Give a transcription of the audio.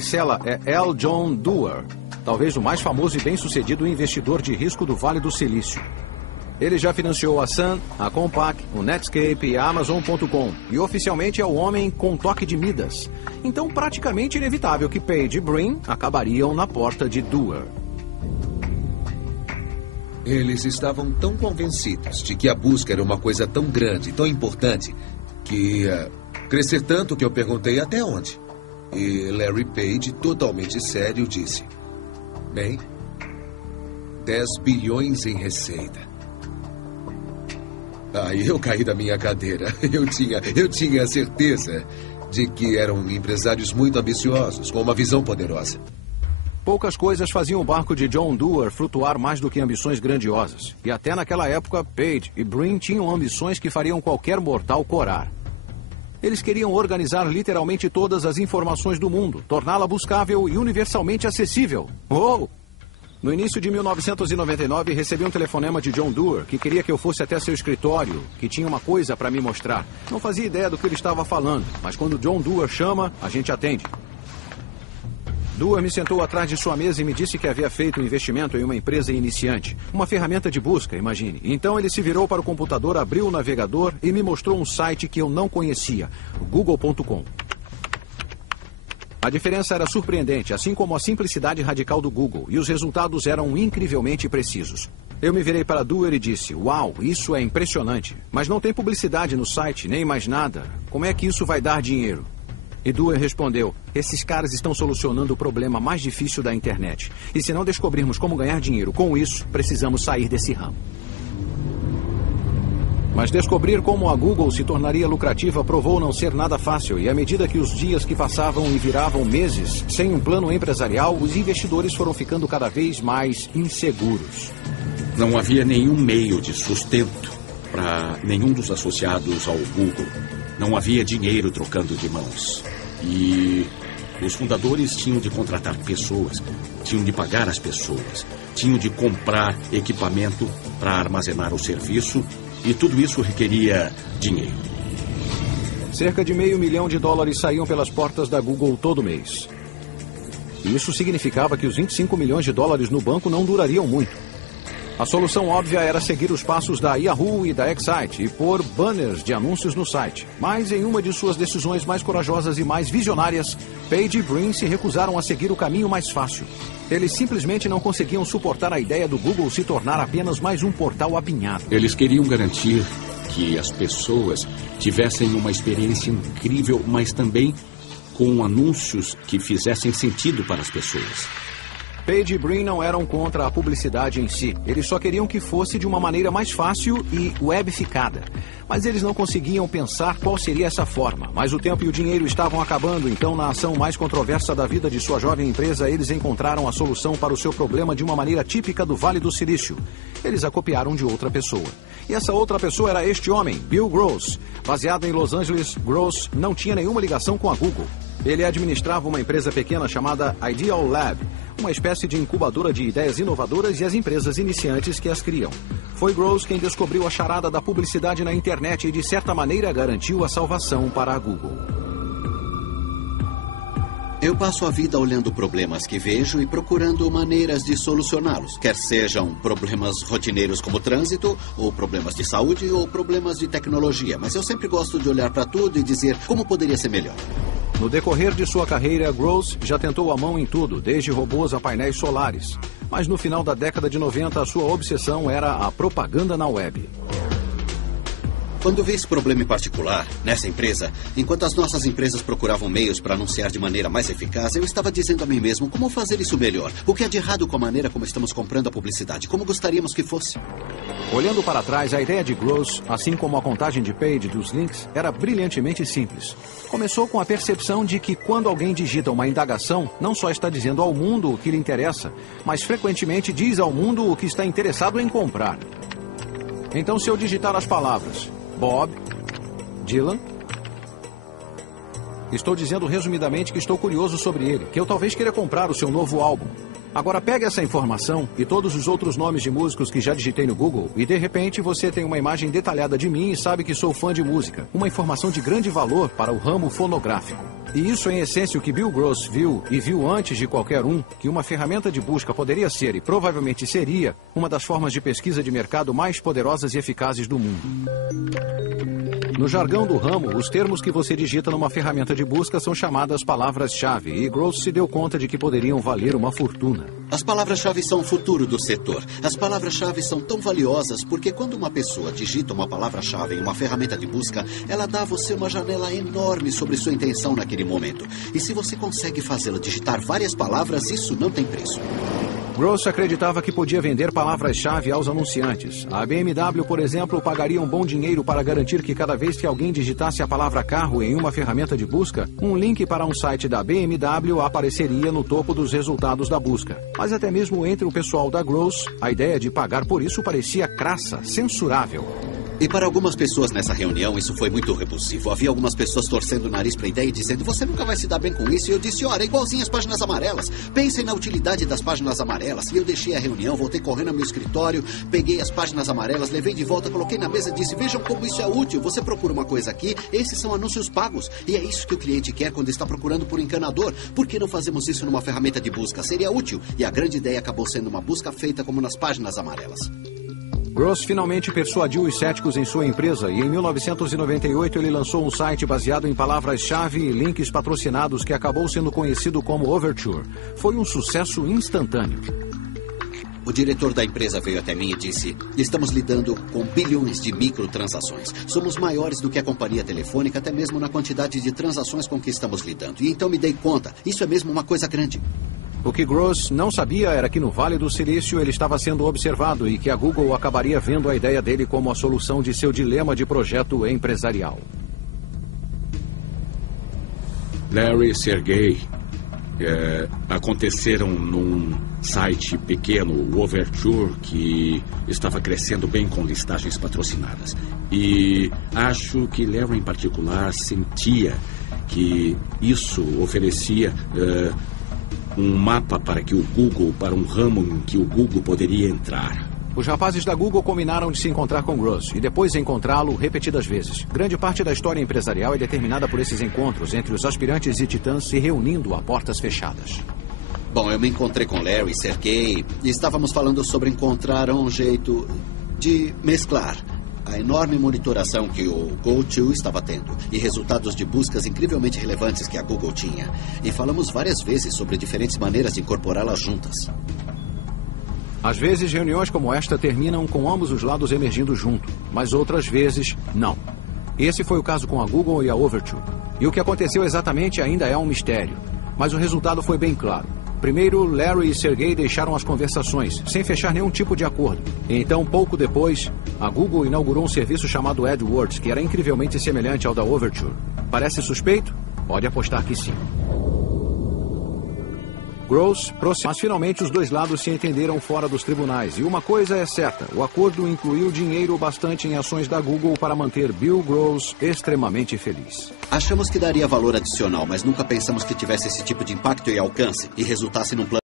Cela é L. John Doerr, talvez o mais famoso e bem-sucedido investidor de risco do Vale do Silício. Ele já financiou a Sun, a Compaq, o Netscape e a Amazon.com, e oficialmente é o homem com toque de Midas. Então, praticamente inevitável que Page e Brin acabariam na porta de Doerr. Eles estavam tão convencidos de que a busca era uma coisa tão grande, tão importante, que ia crescer tanto que eu perguntei até onde. E Larry Page, totalmente sério, disse: bem, 10 bilhões em receita. Aí eu caí da minha cadeira. Eu tinha a certeza de que eram empresários muito ambiciosos, com uma visão poderosa. Poucas coisas faziam o barco de John Doerr flutuar mais do que ambições grandiosas. E até naquela época, Page e Brin tinham ambições que fariam qualquer mortal corar. Eles queriam organizar literalmente todas as informações do mundo, torná-la buscável e universalmente acessível. Uou! No início de 1999, recebi um telefonema de John Doerr, que queria que eu fosse até seu escritório, que tinha uma coisa para me mostrar. Não fazia ideia do que ele estava falando, mas quando John Doerr chama, a gente atende. Doerr me sentou atrás de sua mesa e me disse que havia feito um investimento em uma empresa iniciante. Uma ferramenta de busca, imagine. Então ele se virou para o computador, abriu o navegador e me mostrou um site que eu não conhecia, o Google.com. A diferença era surpreendente, assim como a simplicidade radical do Google, e os resultados eram incrivelmente precisos. Eu me virei para Doerr e disse: uau, isso é impressionante. Mas não tem publicidade no site, nem mais nada. Como é que isso vai dar dinheiro? E Doerr respondeu: esses caras estão solucionando o problema mais difícil da internet. E se não descobrirmos como ganhar dinheiro com isso, precisamos sair desse ramo. Mas descobrir como a Google se tornaria lucrativa provou não ser nada fácil. E à medida que os dias que passavam e viravam meses, sem um plano empresarial, os investidores foram ficando cada vez mais inseguros. Não havia nenhum meio de sustento para nenhum dos associados ao Google. Não havia dinheiro trocando de mãos. E os fundadores tinham de contratar pessoas, tinham de pagar as pessoas, tinham de comprar equipamento para armazenar o serviço, e tudo isso requeria dinheiro. Cerca de $500 milhão saíam pelas portas da Google todo mês. Isso significava que os $25 milhões no banco não durariam muito. A solução óbvia era seguir os passos da Yahoo e da Excite e pôr banners de anúncios no site. Mas em uma de suas decisões mais corajosas e mais visionárias, Page e Brin se recusaram a seguir o caminho mais fácil. Eles simplesmente não conseguiam suportar a ideia do Google se tornar apenas mais um portal apinhado. Eles queriam garantir que as pessoas tivessem uma experiência incrível, mas também com anúncios que fizessem sentido para as pessoas. Page e Brin não eram contra a publicidade em si. Eles só queriam que fosse de uma maneira mais fácil e webificada. Mas eles não conseguiam pensar qual seria essa forma. Mas o tempo e o dinheiro estavam acabando, então na ação mais controversa da vida de sua jovem empresa, eles encontraram a solução para o seu problema de uma maneira típica do Vale do Silício. Eles a copiaram de outra pessoa. E essa outra pessoa era este homem, Bill Gross. Baseado em Los Angeles, Gross não tinha nenhuma ligação com a Google. Ele administrava uma empresa pequena chamada Ideal Lab, uma espécie de incubadora de ideias inovadoras e as empresas iniciantes que as criam. Foi Gross quem descobriu a charada da publicidade na internet e, de certa maneira, garantiu a salvação para a Google. Eu passo a vida olhando problemas que vejo e procurando maneiras de solucioná-los, quer sejam problemas rotineiros como trânsito, ou problemas de saúde, ou problemas de tecnologia. Mas eu sempre gosto de olhar para tudo e dizer como poderia ser melhor. No decorrer de sua carreira, Gross já tentou a mão em tudo, desde robôs a painéis solares. Mas no final da década de 90, a sua obsessão era a propaganda na web. Quando vi esse problema em particular, nessa empresa, enquanto as nossas empresas procuravam meios para anunciar de maneira mais eficaz, eu estava dizendo a mim mesmo como fazer isso melhor. O que é de errado com a maneira como estamos comprando a publicidade? Como gostaríamos que fosse? Olhando para trás, a ideia de Gross, assim como a contagem de Page dos links, era brilhantemente simples. Começou com a percepção de que quando alguém digita uma indagação, não só está dizendo ao mundo o que lhe interessa, mas frequentemente diz ao mundo o que está interessado em comprar. Então, se eu digitar as palavras Bob, Dylan, Estou dizendo resumidamente que estou curioso sobre ele, que eu talvez queira comprar o seu novo álbum. Agora pegue essa informação e todos os outros nomes de músicos que já digitei no Google e de repente você tem uma imagem detalhada de mim e sabe que sou fã de música. Uma informação de grande valor para o ramo fonográfico. E isso é em essência o que Bill Gross viu e viu antes de qualquer um, que uma ferramenta de busca poderia ser e provavelmente seria uma das formas de pesquisa de mercado mais poderosas e eficazes do mundo. No jargão do ramo, os termos que você digita numa ferramenta de busca são chamadas palavras-chave, e Gross se deu conta de que poderiam valer uma fortuna. As palavras-chave são o futuro do setor. As palavras-chave são tão valiosas porque quando uma pessoa digita uma palavra-chave em uma ferramenta de busca, ela dá a você uma janela enorme sobre sua intenção naquele momento. E se você consegue fazê-la digitar várias palavras, isso não tem preço. Gross acreditava que podia vender palavras-chave aos anunciantes. A BMW, por exemplo, pagaria um bom dinheiro para garantir que cada vez que alguém digitasse a palavra carro em uma ferramenta de busca, um link para um site da BMW apareceria no topo dos resultados da busca. Mas até mesmo entre o pessoal da Gross, a ideia de pagar por isso parecia crassa, censurável. E para algumas pessoas nessa reunião, isso foi muito repulsivo. Havia algumas pessoas torcendo o nariz para a ideia e dizendo, você nunca vai se dar bem com isso. E eu disse, ora, é igualzinho as páginas amarelas. Pensem na utilidade das páginas amarelas. E eu deixei a reunião, voltei correndo ao meu escritório, peguei as páginas amarelas, levei de volta, coloquei na mesa e disse, vejam como isso é útil. Você procura uma coisa aqui, esses são anúncios pagos. E é isso que o cliente quer quando está procurando por encanador. Por que não fazemos isso numa ferramenta de busca? Seria útil. E a grande ideia acabou sendo uma busca feita como nas páginas amarelas. Gross finalmente persuadiu os céticos em sua empresa e em 1998 ele lançou um site baseado em palavras-chave e links patrocinados que acabou sendo conhecido como Overture. Foi um sucesso instantâneo. O diretor da empresa veio até mim e disse, estamos lidando com bilhões de microtransações. Somos maiores do que a companhia telefônica, até mesmo na quantidade de transações com que estamos lidando. E então me dei conta, isso é mesmo uma coisa grande. O que Gross não sabia era que no Vale do Silício ele estava sendo observado e que a Google acabaria vendo a ideia dele como a solução de seu dilema de projeto empresarial. Larry e Sergey aconteceram num site pequeno, o Overture, que estava crescendo bem com listagens patrocinadas. E acho que Larry em particular sentia que isso oferecia um mapa para um ramo em que o Google poderia entrar. Os rapazes da Google combinaram de se encontrar com Gross e depois encontrá-lo repetidas vezes. Grande parte da história empresarial é determinada por esses encontros entre os aspirantes e titãs se reunindo a portas fechadas. Bom, eu me encontrei com Larry e Sergey e estávamos falando sobre encontrar um jeito de mesclar a enorme monitoração que o GoTo estava tendo e resultados de buscas incrivelmente relevantes que a Google tinha. E falamos várias vezes sobre diferentes maneiras de incorporá-las juntas. Às vezes, reuniões como esta terminam com ambos os lados emergindo junto, mas outras vezes, não. Esse foi o caso com a Google e a Overture. E o que aconteceu exatamente ainda é um mistério. Mas o resultado foi bem claro. Primeiro, Larry e Sergey deixaram as conversações, sem fechar nenhum tipo de acordo. E então, pouco depois, a Google inaugurou um serviço chamado AdWords, que era incrivelmente semelhante ao da Overture. Parece suspeito? Pode apostar que sim. Gross, mas finalmente os dois lados se entenderam fora dos tribunais. E uma coisa é certa, o acordo incluiu dinheiro bastante em ações da Google para manter Bill Gross extremamente feliz. Achamos que daria valor adicional, mas nunca pensamos que tivesse esse tipo de impacto e alcance e resultasse num plano